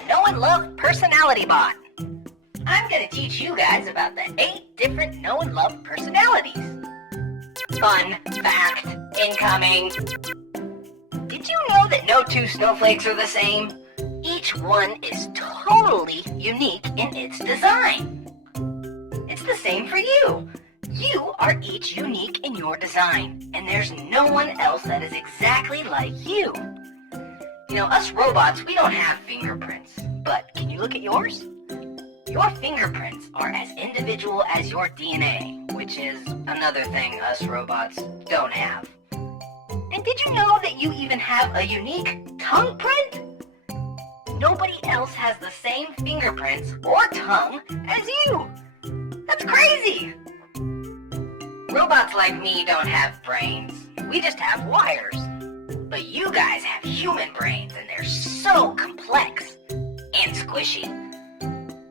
the Know and Love Personality Bot. I'm going to teach you guys about the 8 different Know and Love personalities. Fun fact incoming. Did you know that no 2 snowflakes are the same? Each one is totally unique in its design. It's the same for you. You are each unique in your design, and there's no one else that is exactly like you. You know, us robots, we don't have fingerprints, but can you look at yours? Your fingerprints are as individual as your DNA, which is another thing us robots don't have. And did you know that you even have a unique tongue print? Nobody else has the same fingerprints or tongue as you. That's crazy! Robots like me don't have brains. We just have wires. But you guys have human brains, and they're so complex and squishy.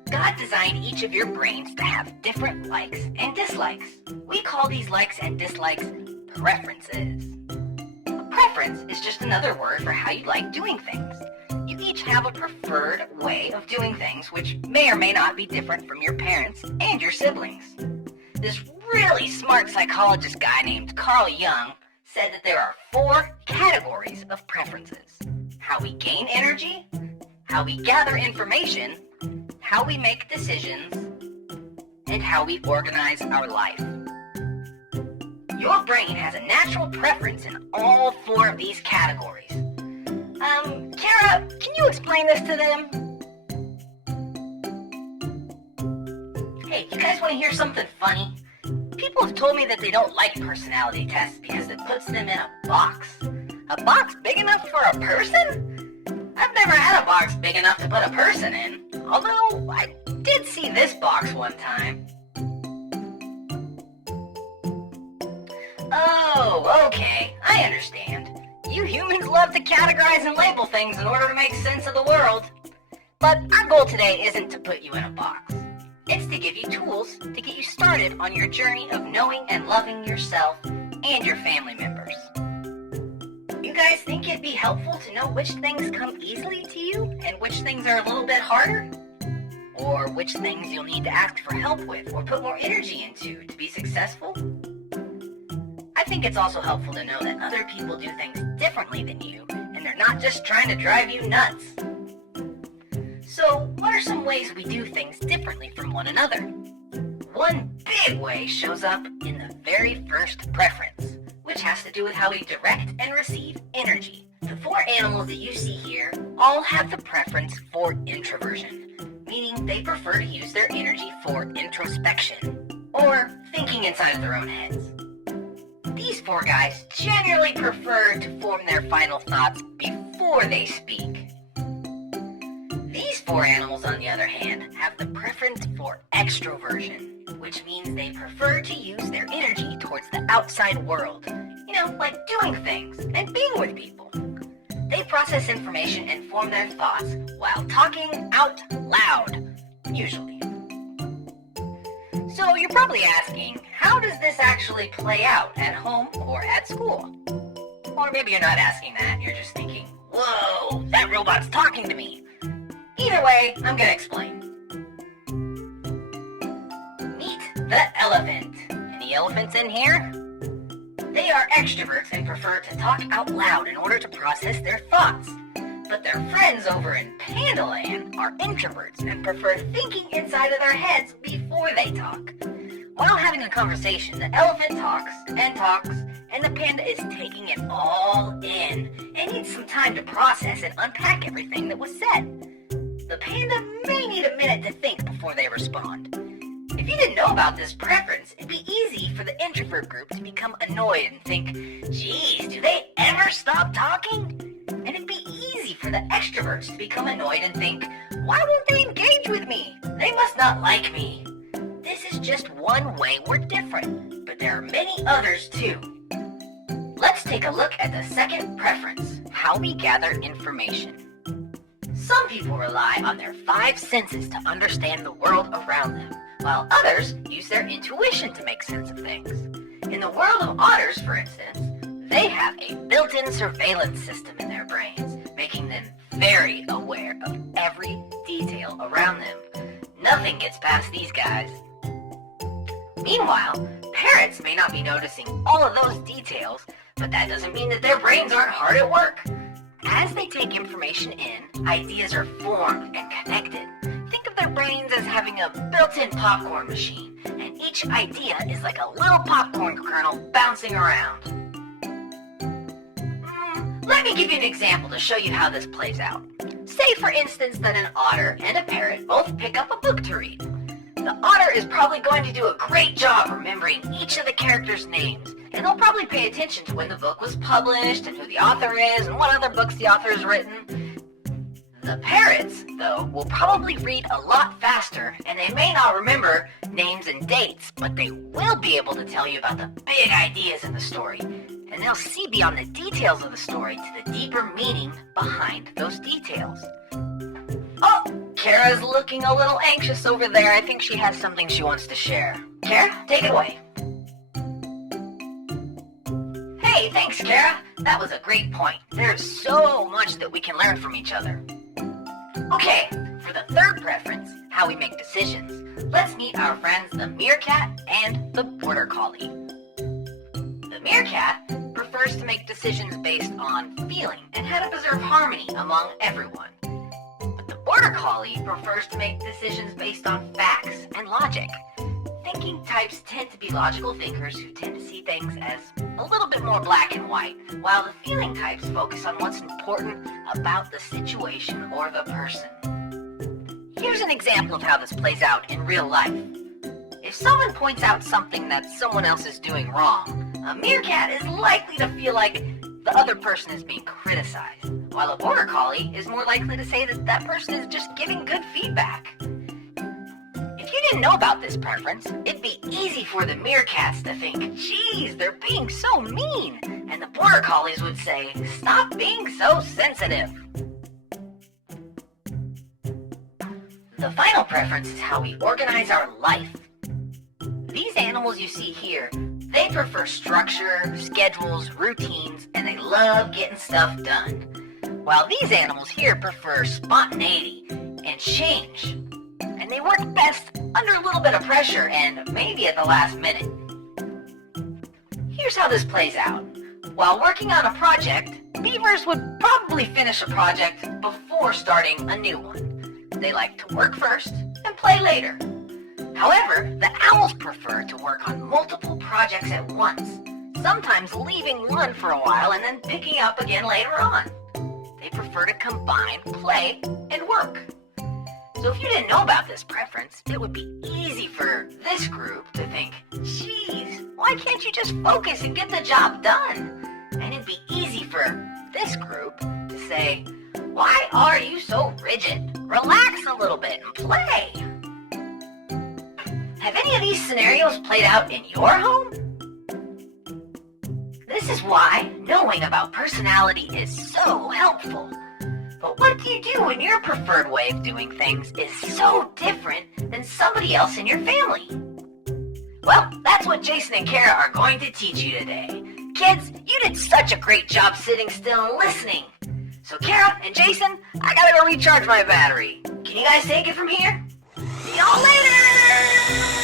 God designed each of your brains to have different likes and dislikes. We call these likes and dislikes preferences. A preference is just another word for how you like doing things. You each have a preferred way of doing things, which may or may not be different from your parents and your siblings. This really smart psychologist guy named Carl Jung said that there are 4 categories of preferences: how we gain energy, how we gather information, how we make decisions, and how we organize our life. Your brain has a natural preference in all 4 of these categories. Kara, can you explain this to them? Hey, you guys want to hear something funny? People have told me that they don't like personality tests because it puts them in a box. A box big enough for a person? I've never had a box big enough to put a person in, although I did see this box one time. Oh, okay, I understand. You humans love to categorize and label things in order to make sense of the world. But our goal today isn't to put you in a box. It's to give you tools to get you started on your journey of knowing and loving yourself and your family members. You guys think it'd be helpful to know which things come easily to you and which things are a little bit harder? Or which things you'll need to ask for help with or put more energy into to be successful? I think it's also helpful to know that other people do things differently than you, and they're not just trying to drive you nuts. So, what are some ways we do things differently from one another? One big way shows up in the very first preference, which has to do with how we direct and receive energy. The 4 animals that you see here all have the preference for introversion, meaning they prefer to use their energy for introspection, or thinking inside of their own heads. These 4 guys generally prefer to form their final thoughts before they speak. These 4 animals, on the other hand, have the preference for extroversion, which means they prefer to use their energy towards the outside world. You know, like doing things and being with people. They process information and form their thoughts while talking out loud, usually. So you're probably asking, how does this actually play out at home or at school? Or maybe you're not asking that, you're just thinking, whoa, that robot's talking to me. Either way, I'm gonna explain. Meet the elephant. Any elephants in here? They are extroverts and prefer to talk out loud in order to process their thoughts. But their friends over in Pandaland are introverts and prefer thinking inside of their heads before they talk. While having a conversation, the elephant talks, and the panda is taking it all in and needs some time to process and unpack everything that was said. The panda may need a minute to think before they respond. If you didn't know about this preference, it'd be easy for the introvert group to become annoyed and think, geez, do they ever stop talking? And it'd be easy for the extroverts to become annoyed and think, why won't they engage with me? They must not like me. This is just one way we're different, but there are many others too. Let's take a look at the second preference, how we gather information. Some people rely on their 5 senses to understand the world around them, while others use their intuition to make sense of things. In the world of otters, for instance, they have a built-in surveillance system in their brains, making them very aware of every detail around them. Nothing gets past these guys. Meanwhile, parents may not be noticing all of those details, but that doesn't mean that their brains aren't hard at work. As they take information in, ideas are formed and connected. Think of their brains as having a built-in popcorn machine, and each idea is like a little popcorn kernel bouncing around. Let me give you an example to show you how this plays out. Say, for instance, that an otter and a parrot both pick up a book to read. The otter is probably going to do a great job remembering each of the characters' names, and they'll probably pay attention to when the book was published and who the author is and what other books the author has written. The parrots, though, will probably read a lot faster, and they may not remember names and dates, but they will be able to tell you about the big ideas in the story, and they'll see beyond the details of the story to the deeper meaning behind those details. Oh, Kara's looking a little anxious over there. I think she has something she wants to share. Kara, take it away. Hey, thanks, Kara. That was a great point. There's so much that we can learn from each other. Okay, for the third preference, how we make decisions, let's meet our friends the meerkat and the border collie. The meerkat prefers to make decisions based on feeling and how to preserve harmony among everyone. But the border collie prefers to make decisions based on facts and logic. Thinking types tend to be logical thinkers who tend to see things as a little bit more black and white, while the feeling types focus on what's important about the situation or the person. Here's an example of how this plays out in real life. If someone points out something that someone else is doing wrong, a meerkat is likely to feel like the other person is being criticized, while a border collie is more likely to say that that person is just giving good feedback. If you didn't know about this preference, it'd be easy for the meerkats to think, geez, they're being so mean, and the border collies would say, stop being so sensitive. The final preference is how we organize our life. These animals you see here, they prefer structure, schedules, routines, and they love getting stuff done. While these animals here prefer spontaneity and change. And they work best under a little bit of pressure and maybe at the last minute. Here's how this plays out. While working on a project, beavers would probably finish a project before starting a new one. They like to work first and play later. However, the owls prefer to work on multiple projects at once, sometimes leaving one for a while and then picking up again later on. They prefer to combine play and work. So if you didn't know about this preference, it would be easy for this group to think, geez, why can't you just focus and get the job done? And it'd be easy for this group to say, why are you so rigid? Relax a little bit and play. Have any of these scenarios played out in your home? This is why knowing about personality is so helpful. But what do you do when your preferred way of doing things is so different than somebody else in your family? Well, that's what Jason and Kara are going to teach you today. Kids, you did such a great job sitting still and listening. So Kara and Jason, I gotta go recharge my battery. Can you guys take it from here? See y'all later!